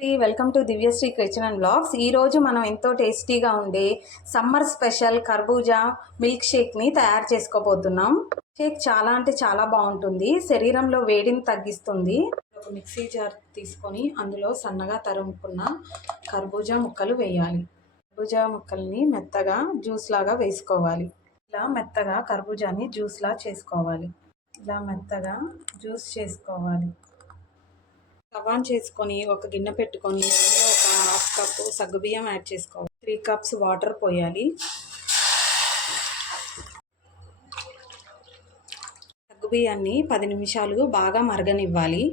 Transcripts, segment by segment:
Welcome to Divyashri kitchen and blogs. ఈరోజు మనం ఎంతో టేస్టీగా ఉండే సమ్మర్ స్పెషల్ కర్బూజా మిల్క్ షేక్ని తయారు చేసుకోబోతున్నాం. షేక్ చాలా అంటే చాలా బాగుంటుంది, శరీరంలో వేడిని తగ్గిస్తుంది. ఒక మిక్సీ జార్ తీసుకొని అందులో సన్నగా తరుముకున్న కర్బూజా ముక్కలు వేయాలి. కర్బూజా ముక్కల్ని మెత్తగా జ్యూస్ లాగా వేసుకోవాలి. ఇలా మెత్తగా కర్బూజాని జ్యూస్లా చేసుకోవాలి. ఇలా మెత్తగా జ్యూస్ చేసుకోవాలి. స్టవ్ ఆన్ చేసుకొని ఒక గిన్నె పెట్టుకొని అందులో ఒక హాఫ్ కప్పు సగ్గుబియ్యం యాడ్ చేసుకోవాలి. 3 కప్స్ వాటర్ పోయాలి. సగ్గుబియ్యాన్ని 10 నిమిషాలు బాగా మరగనివ్వాలి.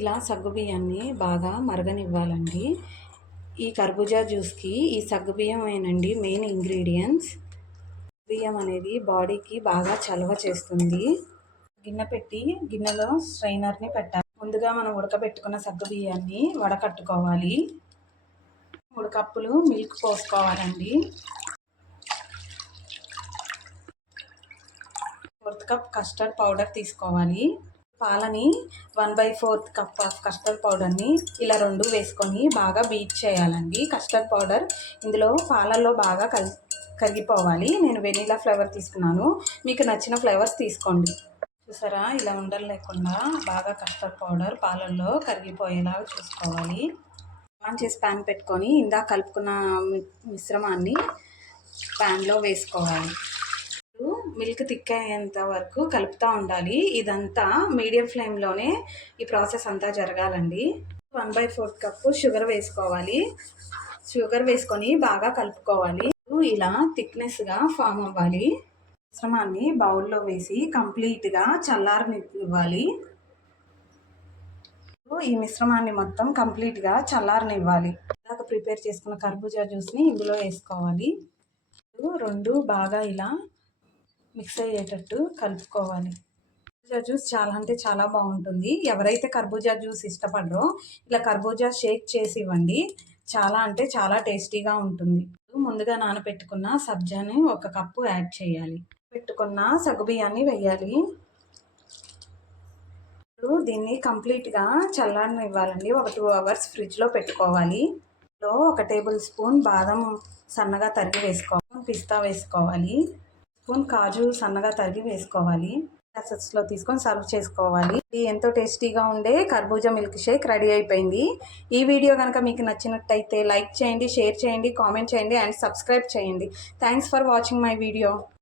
ఇలా సగ్గుబియ్యాన్ని బాగా మరగనివ్వాలండి. ఈ కర్బూజా జ్యూస్కి ఈ సగ్గుబియ్యమేనండి మెయిన్ ఇంగ్రీడియంట్స్. బియ్యం అనేది బాడీకి బాగా చలవ చేస్తుంది. గిన్నె పెట్టి గిన్నెలో స్ట్రైనర్ని పెట్టాలి. ముందుగా మనం ఉడకబెట్టుకున్న సగ్గుబియ్యాన్ని వడకట్టుకోవాలి. 3 కప్పులు మిల్క్ పోసుకోవాలండి. 4th కప్ కస్టర్డ్ పౌడర్ తీసుకోవాలి. పాలని 1/4 కప్ ఆఫ్ కస్టర్డ్ పౌడర్ని ఇలా 2 వేసుకొని బాగా బీట్ చేయాలండి. కస్టర్డ్ పౌడర్ ఇందులో పాలల్లో బాగా కరిగిపోవాలి. నేను వెనీలా ఫ్లేవర్ తీసుకున్నాను, మీకు నచ్చిన ఫ్లేవర్స్ తీసుకోండి. చూసారా, ఇలా ఉండలు లేకుండా బాగా కస్టర్డ్ పౌడర్ పాలల్లో కరిగిపోయేలాగా చూసుకోవాలి. ఆన్ చేసి ప్యాన్ పెట్టుకొని ఇందాక కలుపుకున్న మిశ్రమాన్ని ప్యాన్లో వేసుకోవాలి. మిల్క్ తిక్కేంత వరకు కలుపుతూ ఉండాలి. ఇదంతా మీడియం ఫ్లేమ్లోనే ఈ ప్రాసెస్ అంతా జరగాలండి. 1/4 కప్పు షుగర్ వేసుకోవాలి. షుగర్ వేసుకొని బాగా కలుపుకోవాలి. ఇలా థిక్నెస్గా ఫామ్ అవ్వాలి. మిశ్రమాన్ని బౌల్లో వేసి కంప్లీట్గా చల్లారనివ్వాలి. ఈ మిశ్రమాన్ని మొత్తం కంప్లీట్గా చల్లారనివ్వాలి. ఇందాక ప్రిపేర్ చేసుకున్న కర్బూజా జ్యూస్ని ఇందులో వేసుకోవాలి. 2 బాగా ఇలా మిక్స్ అయ్యేటట్టు కలుపుకోవాలి. కర్బూజా జ్యూస్ చాలా అంటే చాలా బాగుంటుంది. ఎవరైతే కర్బూజా జ్యూస్ ఇష్టపడరో ఇలా కర్బూజా షేక్ చేసి ఇవ్వండి. చాలా అంటే చాలా టేస్టీగా ఉంటుంది. ముందుగా నానబెట్టుకున్న సబ్జాని 1 కప్పు యాడ్ చేయాలి. పెట్టుకున్న సగ్గుబియ్యాన్ని వేయాలి. దీన్ని కంప్లీట్గా చల్లారనివ్వాలండి. ఒక 2 అవర్స్ ఫ్రిడ్జ్లో పెట్టుకోవాలి. ఇందులో 1 టేబుల్ స్పూన్ బాదం సన్నగా తరిగి వేసుకోవాలి. పిస్తా వేసుకోవాలి. స్పూన్ కాజు సన్నగా తరిగి వేసుకోవాలి. గ్లాసెస్లో తీసుకొని సర్వ్ చేసుకోవాలి. ఇది ఎంతో టేస్టీగా ఉండే కర్బూజా మిల్క్ షేక్ రెడీ అయిపోయింది. ఈ వీడియో కనుక మీకు నచ్చినట్టయితే లైక్ చేయండి, షేర్ చేయండి, కామెంట్ చేయండి అండ్ సబ్స్క్రైబ్ చేయండి. Thanks for watching my video.